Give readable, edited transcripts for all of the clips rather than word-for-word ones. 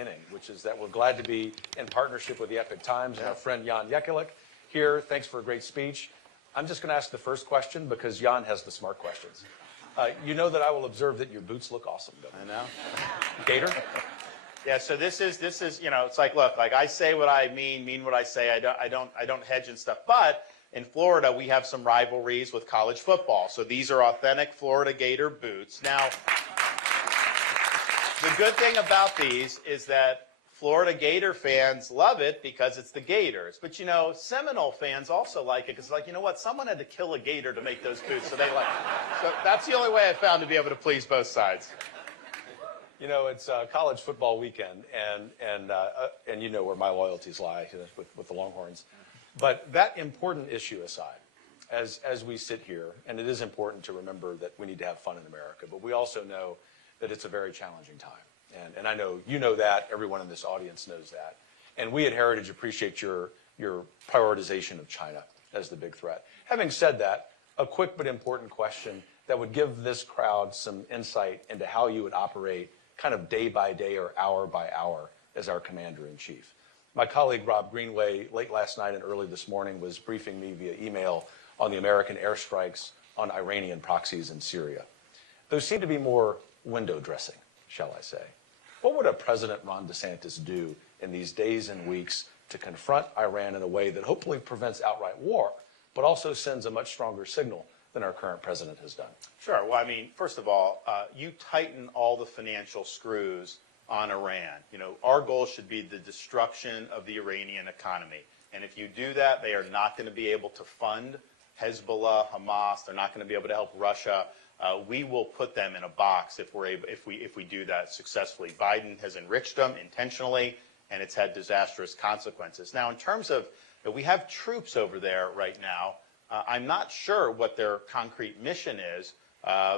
beginning, which is that we're glad to be in partnership with the Epoch Times and our friend Jan Jekielek here. Thanks for a great speech. I'm just going to ask the first question because Jan has the smart questions. You know that I will observe that your boots look awesome, don't you? I know. Gator? Yeah, so this is, it's like, look, like I say what I mean what I say. I don't hedge and stuff. But in Florida, we have some rivalries with college football. So these are authentic Florida Gator boots. Now, the good thing about these is that Florida Gator fans love it because it's the Gators. But, Seminole fans also like it because, you know what? Someone had to kill a Gator to make those boots, so they like it. So that's the only way I found to be able to please both sides. It's college football weekend, and you know where my loyalties lie with the Longhorns. But that important issue aside, as we sit here, and it is important to remember that we need to have fun in America, but we also know that it's a very challenging time. And I know you know that, everyone in this audience knows that. And we at Heritage appreciate your prioritization of China as the big threat. Having said that, a quick but important question that would give this crowd some insight into how you would operate kind of day by day or hour by hour as our commander-in-chief. My colleague Rob Greenway, late last night and early this morning, was briefing me via email on the American airstrikes on Iranian proxies in Syria. Those seem to be more window dressing, shall I say. What would a President Ron DeSantis do in these days and weeks to confront Iran in a way that hopefully prevents outright war, but also sends a much stronger signal than our current president has done? Sure. Well, first of all, you tighten all the financial screws on Iran. Our goal should be the destruction of the Iranian economy. And if you do that, they are not going to be able to fund Hezbollah, Hamas. They're not going to be able to help Russia. We will put them in a box if we do that successfully. Biden has enriched them intentionally, and it's had disastrous consequences. Now, in terms of, we have troops over there right now. I'm not sure what their concrete mission is.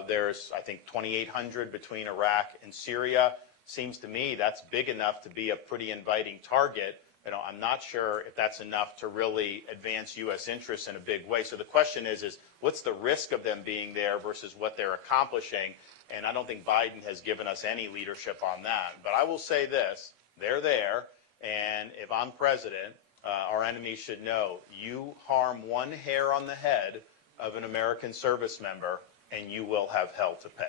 There's, I think, 2,800 between Iraq and Syria. Seems to me that's big enough to be a pretty inviting target. I'm not sure if that's enough to really advance U.S. interests in a big way. So the question is what's the risk of them being there versus what they're accomplishing? And I don't think Biden has given us any leadership on that. But I will say this, they're there, and if I'm president, our enemies should know you harm one hair on the head of an American service member, and you will have hell to pay.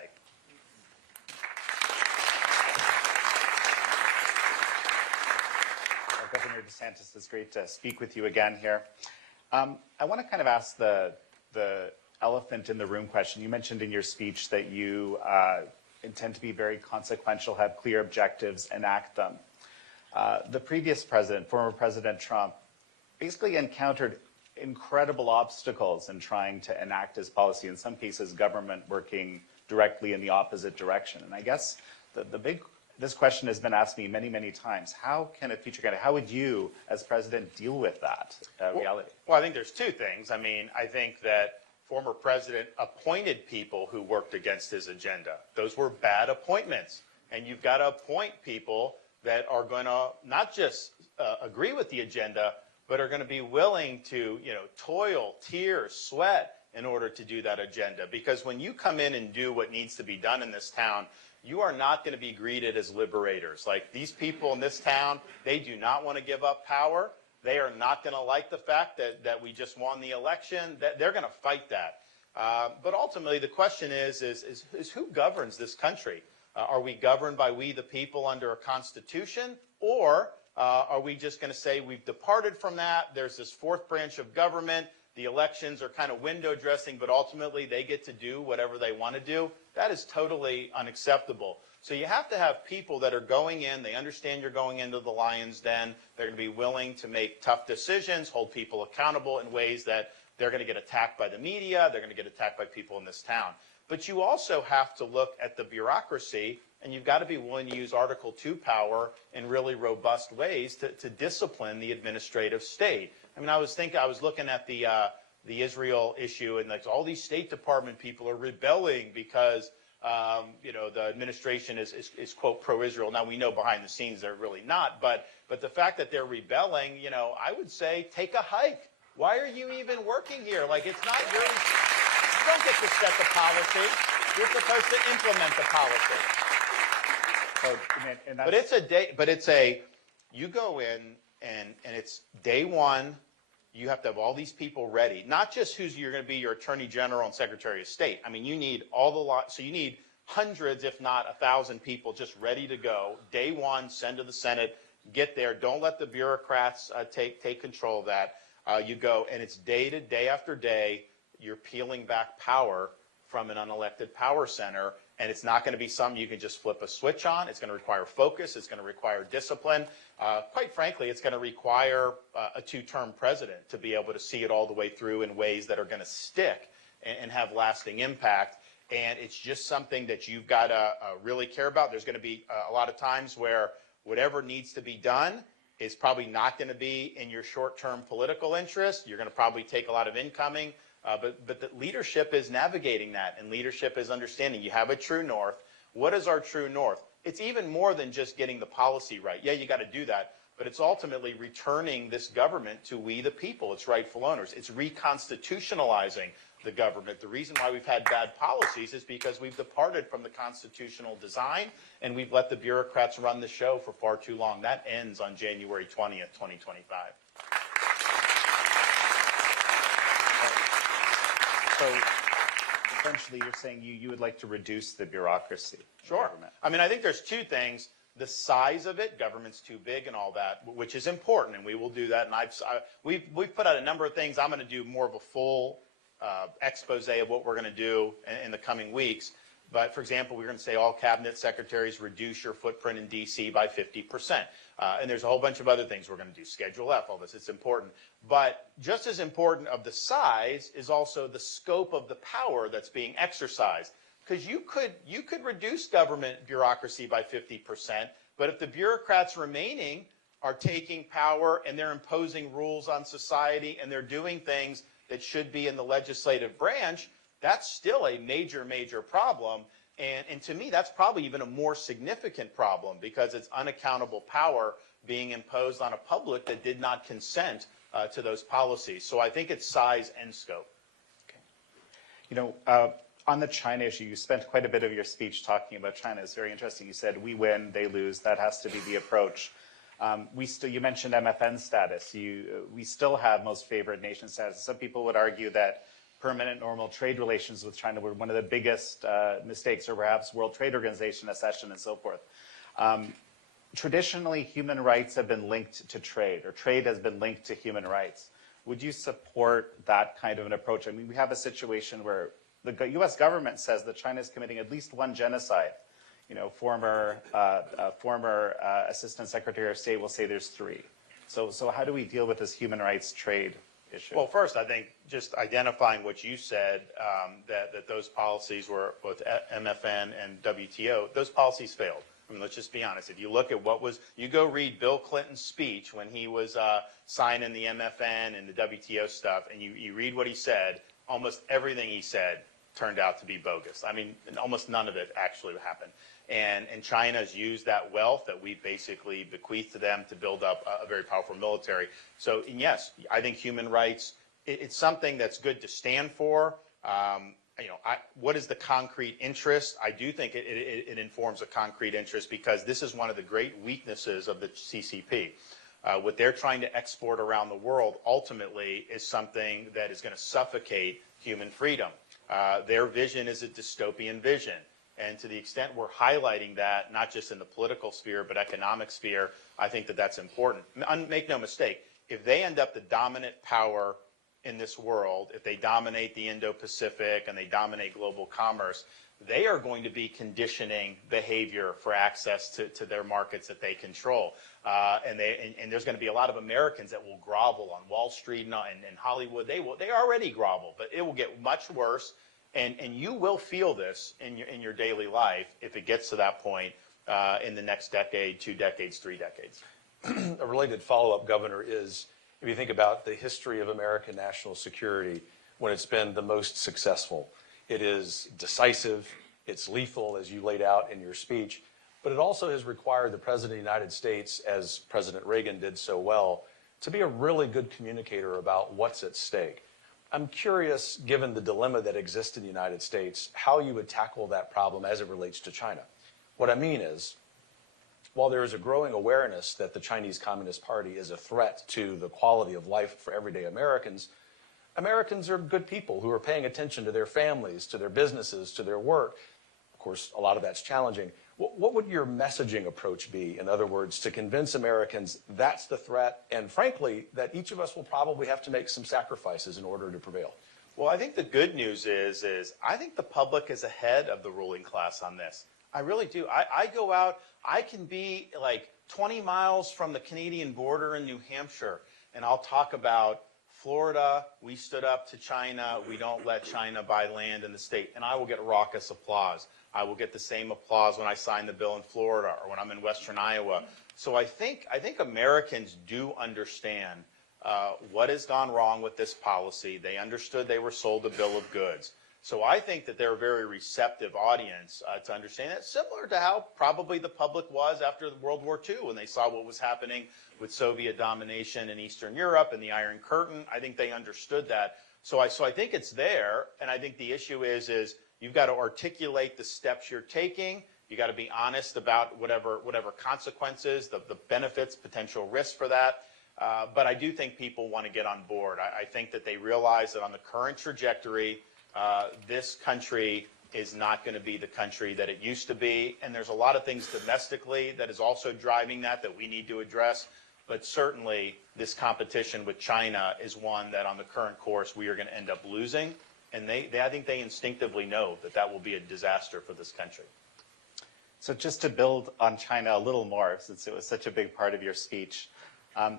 Governor DeSantis, it's great to speak with you again here. I want to kind of ask the elephant in the room question. You mentioned in your speech that you intend to be very consequential, have clear objectives, enact them. The previous president, former President Trump, basically encountered incredible obstacles in trying to enact his policy, in some cases government working directly in the opposite direction. And I guess this question has been asked me many, many times. How can a future candidate, how would you as president deal with that reality? Well, I think there's two things. I think that former president appointed people who worked against his agenda. Those were bad appointments. And you've got to appoint people that are going to not just agree with the agenda, but are going to be willing to, toil, tears, sweat in order to do that agenda. Because when you come in and do what needs to be done in this town, you are not going to be greeted as liberators. Like these people in this town, they do not want to give up power. They are not going to like the fact that we just won the election. They're going to fight that. But ultimately, the question is who governs this country? Are we governed by we the people under a constitution? Or are we just going to say we've departed from that? There's this fourth branch of government. The elections are kind of window dressing, but ultimately they get to do whatever they want to do. That is totally unacceptable. So you have to have people that are going in, they understand you're going into the lion's den, they're going to be willing to make tough decisions, hold people accountable in ways that they're going to get attacked by the media, they're going to get attacked by people in this town. But you also have to look at the bureaucracy, and you've got to be willing to use Article II power in really robust ways to discipline the administrative state. I was looking at the Israel issue, and all these State Department people are rebelling because the administration is quote pro-Israel. Now we know behind the scenes they're really not, but the fact that they're rebelling, I would say take a hike. Why are you even working here? It's not your. You don't get to set the policy. You're supposed to implement the policy. So, and that's, But you go in and it's day one, you have to have all these people ready, not just you're going to be your Attorney General and Secretary of State. I mean, you need so you need hundreds, if not 1,000 people just ready to go. Day one, send to the Senate, get there. Don't let the bureaucrats take control of that. You go, and it's day after day, you're peeling back power from an unelected power center, and it's not going to be something you can just flip a switch on. It's going to require focus. It's going to require discipline. Quite frankly, it's going to require a two-term president to be able to see it all the way through in ways that are going to stick and have lasting impact. And it's just something that you've got to really care about. There's going to be a lot of times where whatever needs to be done is probably not going to be in your short-term political interest. You're going to probably take a lot of incoming. But the leadership is navigating that, and leadership is understanding you have a true north. What is our true north? It's even more than just getting the policy right. Yeah, you got to do that, but it's ultimately returning this government to we the people, its rightful owners. It's reconstitutionalizing the government. The reason why we've had bad policies is because we've departed from the constitutional design, and we've let the bureaucrats run the show for far too long. That ends on January 20th, 2025. so essentially you're saying you would like to reduce the bureaucracy. Sure. I mean, I think there's two things. The size of it, government's too big and all that, which is important, and we will do that. And we've put out a number of things. I'm going to do more of a full expose of what we're going to do in the coming weeks. But, for example, we're going to say all cabinet secretaries reduce your footprint in D.C. by 50%. And there's a whole bunch of other things we're going to do. Schedule F, all this. It's important. But just as important of the size is also the scope of the power that's being exercised. Because you could reduce government bureaucracy by 50%, but if the bureaucrats remaining are taking power and they're imposing rules on society and they're doing things that should be in the legislative branch, that's still a major, major problem. And to me, that's probably even a more significant problem because it's unaccountable power being imposed on a public that did not consent to those policies. So I think it's size and scope. Okay. You know, on the China issue, you spent quite a bit of your speech talking about China. It's very interesting. You said, we win, they lose. That has to be the approach. You mentioned MFN status. We still have most favored nation status. Some people would argue that permanent normal trade relations with China were one of the biggest mistakes, or perhaps World Trade Organization accession and so forth. Traditionally, human rights have been linked to trade, or trade has been linked to human rights. Would you support that kind of an approach? I mean, we have a situation where the U.S. government says that China is committing at least one genocide. You know, former Assistant Secretary of State will say there's 3. So how do we deal with this human rights trade issue? Well, first, I think just identifying what you said, that those policies were both MFN and WTO, those policies failed. I mean, let's just be honest. If you look at you go read Bill Clinton's speech when he was signing the MFN and the WTO stuff, and you read what he said, almost everything he said turned out to be bogus. I mean, almost none of it actually happened. And China's used that wealth that we basically bequeathed to them to build up a very powerful military. So, and yes, I think human rights, it's something that's good to stand for. What is the concrete interest? I do think it informs a concrete interest because this is one of the great weaknesses of the CCP. What they're trying to export around the world ultimately is something that is going to suffocate human freedom. Their vision is a dystopian vision. And to the extent we're highlighting that, not just in the political sphere, but economic sphere, I think that that's important. Make no mistake, if they end up the dominant power in this world, if they dominate the Indo-Pacific and they dominate global commerce, they are going to be conditioning behavior for access to their markets that they control. And there's going to be a lot of Americans that will grovel on Wall Street and Hollywood. They already grovel, but it will get much worse. And you will feel this in your daily life if it gets to that point in the next decade, 2 decades, 3 decades. A related follow-up, Governor, is if you think about the history of American national security, when it's been the most successful, it is decisive, it's lethal, as you laid out in your speech, but it also has required the President of the United States, as President Reagan did so well, to be a really good communicator about what's at stake. I'm curious, given the dilemma that exists in the United States, how you would tackle that problem as it relates to China. What I mean is, while there is a growing awareness that the Chinese Communist Party is a threat to the quality of life for everyday Americans, Americans are good people who are paying attention to their families, to their businesses, to their work. Of course, a lot of that's challenging. What would your messaging approach be, in other words, to convince Americans that's the threat, and frankly, that each of us will probably have to make some sacrifices in order to prevail? Well, I think the good news is I think the public is ahead of the ruling class on this. I really do. I go out, I can be like 20 miles from the Canadian border in New Hampshire, and I'll talk about Florida, we stood up to China, we don't let China buy land in the state, and I will get raucous applause. I will get the same applause when I sign the bill in Florida or when I'm in Western Iowa. So I think Americans do understand what has gone wrong with this policy. They understood they were sold a bill of goods. So I think that they're a very receptive audience to understand that, similar to how probably the public was after World War II when they saw what was happening with Soviet domination in Eastern Europe and the Iron Curtain. I think they understood that. So I think it's there, and I think the issue is you've got to articulate the steps you're taking. You got to be honest about whatever consequences, the benefits, potential risks for that. But I do think people want to get on board. I think that they realize that on the current trajectory, this country is not going to be the country that it used to be. And there's a lot of things domestically that is also driving that we need to address. But certainly this competition with China is one that on the current course we are going to end up losing. And I think they instinctively know that will be a disaster for this country. So just to build on China a little more, since it was such a big part of your speech.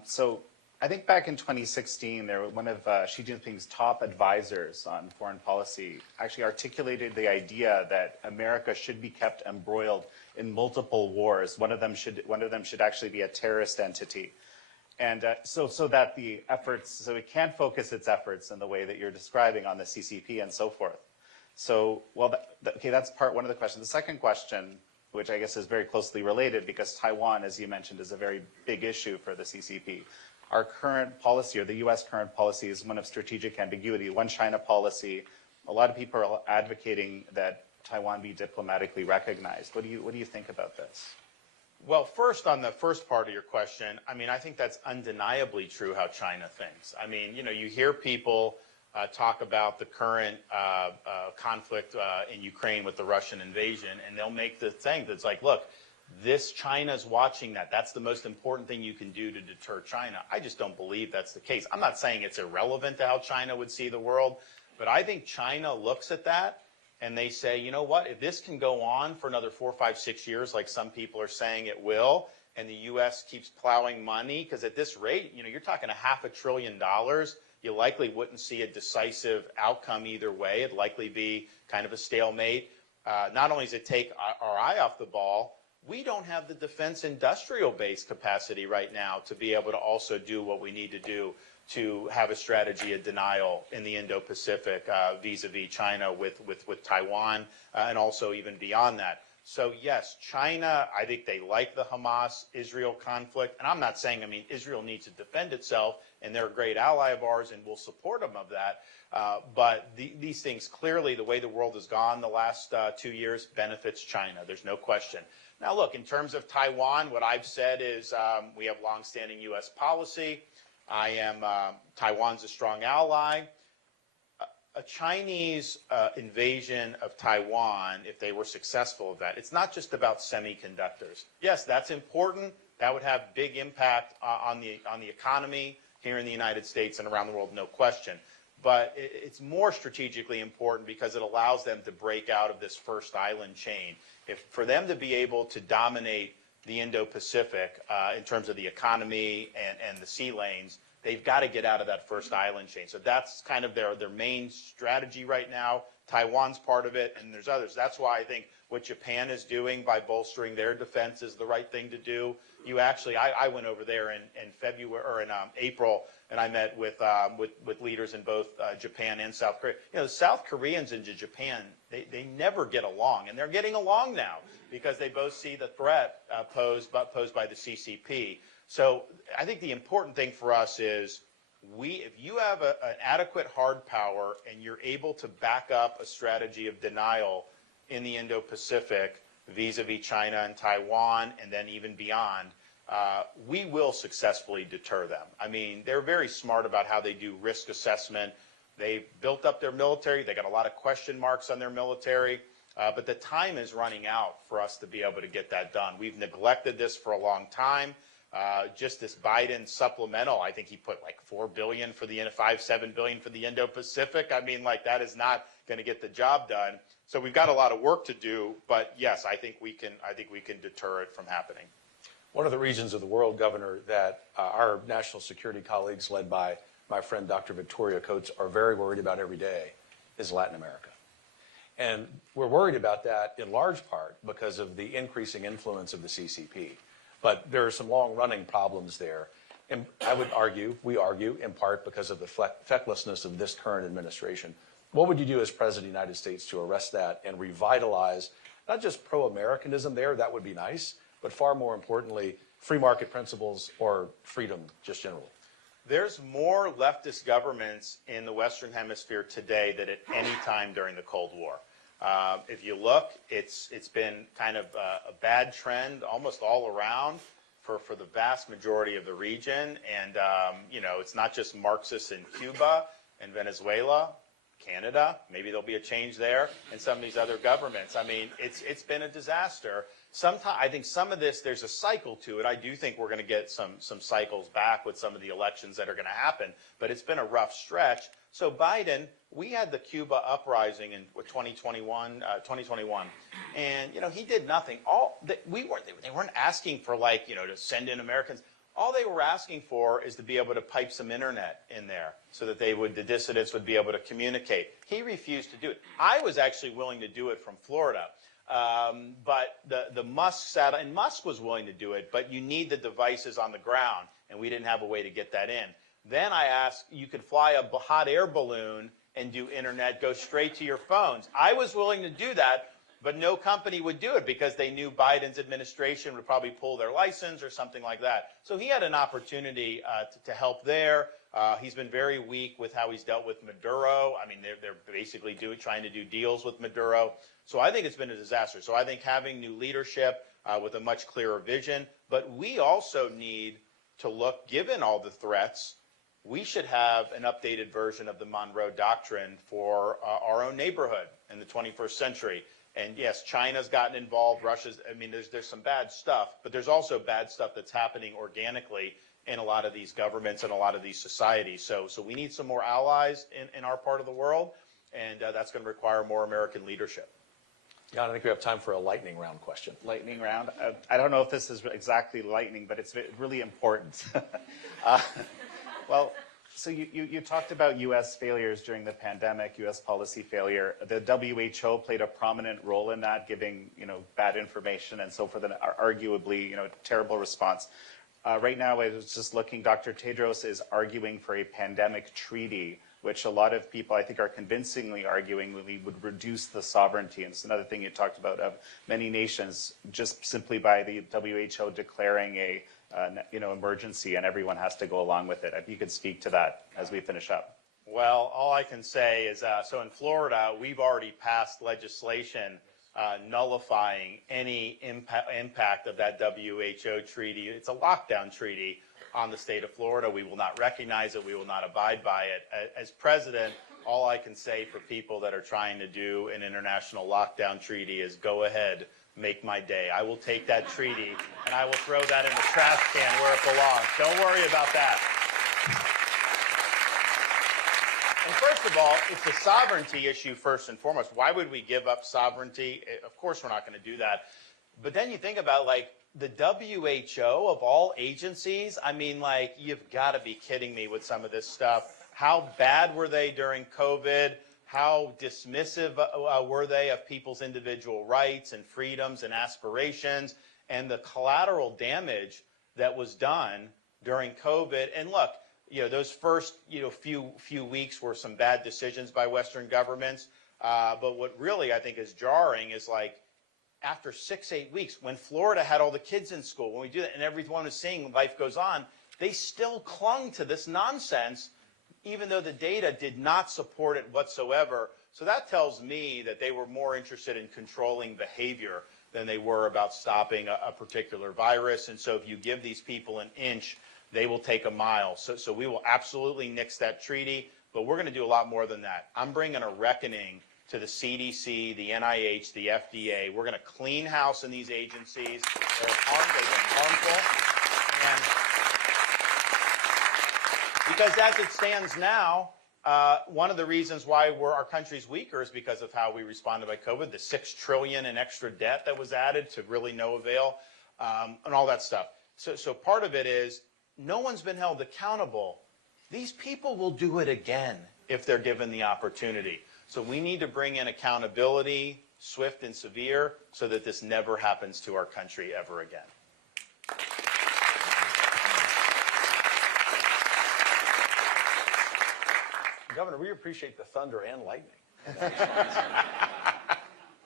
So I think back in 2016, one of Xi Jinping's top advisors on foreign policy actually articulated the idea that America should be kept embroiled in multiple wars. One of them should actually be a terrorist entity. And so that so it can focus its efforts in the way that you're describing on the CCP and so forth. So, that's part one of the questions. The second question, which I guess is very closely related because Taiwan, as you mentioned, is a very big issue for the CCP. Our current policy, or the U.S. current policy, is one of strategic ambiguity, one China policy. A lot of people are advocating that Taiwan be diplomatically recognized. What do you think about this? Well, first, on the first part of your question, I think that's undeniably true how China thinks. You hear people talk about the current conflict in Ukraine with the Russian invasion, and they'll make the thing that's like, look, China's watching that. That's the most important thing you can do to deter China. I just don't believe that's the case. I'm not saying it's irrelevant to how China would see the world, but I think China looks at that and they say, you know what, if this can go on for another 4, 5, 6 years, like some people are saying it will, and the U.S. keeps plowing money, because at this rate, you're talking $500 billion. You likely wouldn't see a decisive outcome either way. It'd likely be kind of a stalemate. Not only does it take our eye off the ball, we don't have the defense industrial base capacity right now to be able to also do what we need to do to have a strategy of denial in the Indo-Pacific vis-a-vis China with Taiwan and also even beyond that. So yes, China, I think they like the Hamas-Israel conflict. And I'm not saying, Israel needs to defend itself, and they're a great ally of ours, and we'll support them of that. But these things, clearly, the way the world has gone the last 2 years benefits China. There's no question. Now, look, in terms of Taiwan, what I've said is we have longstanding U.S. policy. Taiwan's a strong ally. A Chinese invasion of Taiwan, if they were successful of that, it's not just about semiconductors. Yes, that's important. That would have big impact on the economy here in the United States and around the world, no question. But it's more strategically important because it allows them to break out of this first island chain. For them to be able to dominate the Indo-Pacific in terms of the economy and the sea lanes, they've got to get out of that first island chain. So that's kind of their main strategy right now. Taiwan's part of it, and there's others. That's why I think what Japan is doing by bolstering their defense is the right thing to do. I went over there in February or in April, and I met with leaders in both Japan and South Korea. The South Koreans and Japan, they never get along, and they're getting along now because they both see the threat posed by the CCP. So I think the important thing for us is if you have an adequate hard power and you're able to back up a strategy of denial in the Indo-Pacific, vis-a-vis China and Taiwan, and then even beyond, we will successfully deter them. I mean, they're very smart about how they do risk assessment. They've built up their military. They got a lot of question marks on their military. But the time is running out for us to be able to get that done. We've neglected this for a long time. Just this Biden supplemental, I think he put like $4 billion for the $7 billion for the Indo-Pacific. I mean, like, that is not going to get the job done. So we've got a lot of work to do. But yes, I think we can deter it from happening. One of the regions of the world, Governor, that our national security colleagues, led by my friend Dr. Victoria Coates, are very worried about every day is Latin America. And we're worried about that in large part because of the increasing influence of the CCP. But there are some long-running problems there. And I would argue, we argue, in part because of the fecklessness of this current administration. What would you do as President of the United States to arrest that and revitalize not just pro-Americanism there, that would be nice, but far more importantly, free market principles or freedom just generally? There's more leftist governments in the Western Hemisphere today than at any time during the Cold War. If you look, it's been kind of a bad trend almost all around for the vast majority of the region. And, you know, it's not just Marxists in Cuba and Venezuela, Canada, maybe there'll be a change there, and some of these other governments. I mean, it's been a disaster. Sometimes I think some of this, there's a cycle to it. I do think we're going to get some cycles back with some of the elections that are going to happen, but it's been a rough stretch. So Biden, we had the Cuba uprising in 2021, and you know, he did nothing. They weren't asking for, like, you know, to send in Americans. All they were asking for is to be able to pipe some internet in there so that the dissidents would be able to communicate. He refused to do it. I was actually willing to do it from Florida. But the Musk sat, and Musk was willing to do it, but you need the devices on the ground, and we didn't have a way to get that in. Then I asked, you could fly a hot air balloon and do internet, go straight to your phones. I was willing to do that, but no company would do it because they knew Biden's administration would probably pull their license or something like that. So he had an opportunity to help there. He's been very weak with how he's dealt with Maduro. I mean, they're basically trying to do deals with Maduro. So I think it's been a disaster. So I think having new leadership with a much clearer vision, but we also need to look, given all the threats, we should have an updated version of the Monroe Doctrine for our own neighborhood in the 21st century. And yes, China's gotten involved, Russia's, I mean, there's some bad stuff, but there's also bad stuff that's happening organically in a lot of these governments and a lot of these societies. So we need some more allies in our part of the world, and that's going to require more American leadership. Yeah, I think we have time for a lightning round question. Lightning round. I don't know if this is exactly lightning, but it's really important. Well, so you talked about U.S. failures during the pandemic, U.S. policy failure. The WHO played a prominent role in that, giving, you know, bad information and so forth, and arguably, you know, terrible response. Right now, I was just looking, Dr. Tedros is arguing for a pandemic treaty, which a lot of people, I think, are convincingly arguing would reduce the sovereignty. And it's another thing you talked about of many nations just simply by the WHO declaring a emergency, and everyone has to go along with it. If you could speak to that as we finish up. Well, all I can say is, so in Florida, we've already passed legislation nullifying any impact of that WHO treaty. It's a lockdown treaty on the state of Florida. We will not recognize it. We will not abide by it. As president, all I can say for people that are trying to do an international lockdown treaty is go ahead, make my day. I will take that treaty and I will throw that in the trash can where it belongs. Don't worry about that. And first of all, it's a sovereignty issue first and foremost. Why would we give up sovereignty? Of course we're not going to do that. But then you think about, like, the WHO of all agencies, I mean, like, you've got to be kidding me with some of this stuff. How bad were they during COVID? How dismissive were they of people's individual rights and freedoms and aspirations, and the collateral damage that was done during COVID? And look, you know, those first, you know, few weeks were some bad decisions by Western governments. But what really I think is jarring is, like, after 6-8 weeks, when Florida had all the kids in school, when we do that, and everyone was seeing life goes on, they still clung to this nonsense, even though the data did not support it whatsoever. So that tells me that they were more interested in controlling behavior than they were about stopping a particular virus. And so if you give these people an inch, they will take a mile. So we will absolutely nix that treaty, but we're going to do a lot more than that. I'm bringing a reckoning to the CDC, the NIH, the FDA. We're going to clean house in these agencies. They've been harmful. And because as it stands now, one of the reasons why our country's weaker is because of how we responded by COVID, the $6 trillion in extra debt that was added to really no avail, and all that stuff. So part of it is no one's been held accountable. These people will do it again if they're given the opportunity. So we need to bring in accountability, swift and severe, so that this never happens to our country ever again. Governor, we appreciate the thunder and lightning.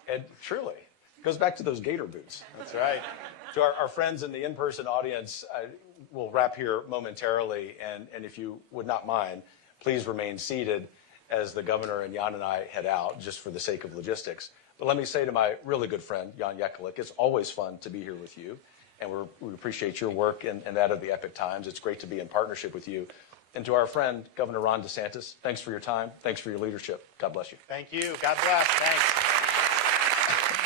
And truly, it goes back to those gator boots. That's right. To our friends in the in-person audience, we'll wrap here momentarily, and if you would not mind, please remain seated as the governor and Jan and I head out, just for the sake of logistics. But let me say to my really good friend, Jan Jekielek, it's always fun to be here with you, and we appreciate your work and that of the Epic Times. It's great to be in partnership with you. And to our friend, Governor Ron DeSantis, thanks for your time. Thanks for your leadership. God bless you. Thank you. God bless. Thanks.